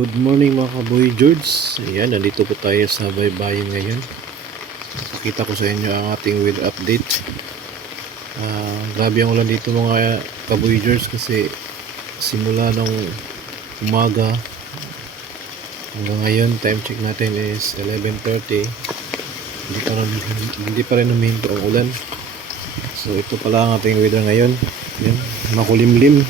Good morning mga kaboy George. Ayan, nandito po tayo sa baybayin ngayon. Pakita ko sa inyo ang ating weather update. Grabe ang ulan dito mga kaboy George kasi simula nung umaga hanggang ngayon, time check natin is 11:30. Hindi pa rin humihinto ang ulan. So ito pala ang ating weather ngayon. Yan, makulimlim.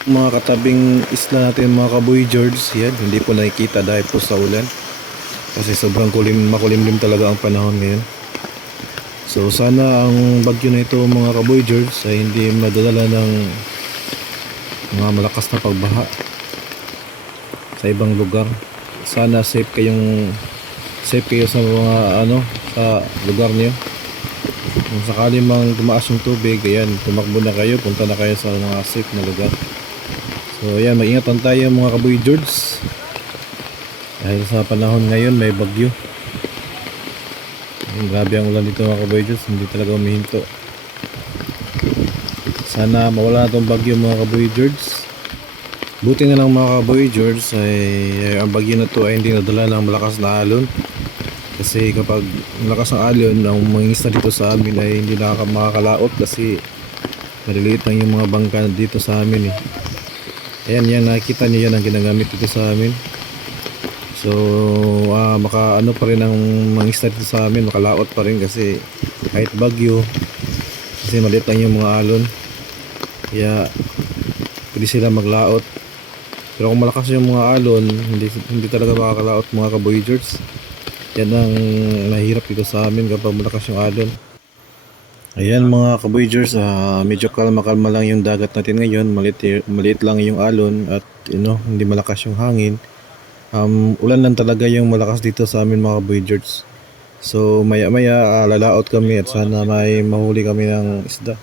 Mga katabing isla natin mga kaboy George, yan, hindi po nakikita dahil po sa ulan kasi sobrang makulimlim talaga ang panahon ngayon. So sana ang bagyo na ito mga kaboy George ay hindi madadala ng mga malakas na pagbaha sa ibang lugar. Sana safe kayo sa mga sa lugar niyo. Kung sakali mang tumaas yung tubig, ayan, tumakbo na kayo, punta na kayo sa mga safe na lugar. So ayan, mag-ingatan tayo mga kaboy George dahil sa panahon ngayon may bagyo. Ayan, grabe ang ulan dito mga kaboy George, hindi talaga humihinto. Sana mawala na itong bagyo mga kaboy George. Buti na lang mga kaboy George ay ang bagyo na to ay hindi nadala ng malakas na alon. Kasi kapag malakas ang alon, ang mga isda dito sa amin ay hindi makakalaot kasi maliliit lang yung mga bangka dito sa amin eh. Ayan, yan, nakikita niyo yan ang ginagamit dito sa amin. So maka pa rin ang mga isda dito sa amin, makalaot pa rin kasi kahit bagyo, kasi maliit lang yung mga alon, kaya pwede sila maglaot. Pero kung malakas yung mga alon, hindi talaga makakalaot mga kaboy George. Yan ang nahirap dito sa amin kapag malakas yung alon. Ayan mga kaboy George, medyo kalma lang yung dagat natin ngayon. Maliit lang yung alon at hindi malakas yung hangin. Ulan lang talaga yung malakas dito sa amin mga kaboy George. So maya lalaot kami at sana may mahuli kami ng isda.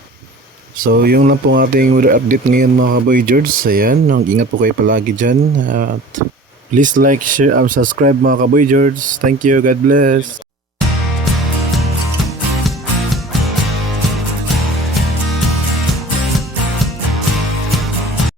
So yung lang po ang ating weather update ngayon mga kaboy George. Ayan, ingat po kayo palagi dyan at please like, share, and subscribe mga kaboy George. Thank you, God bless.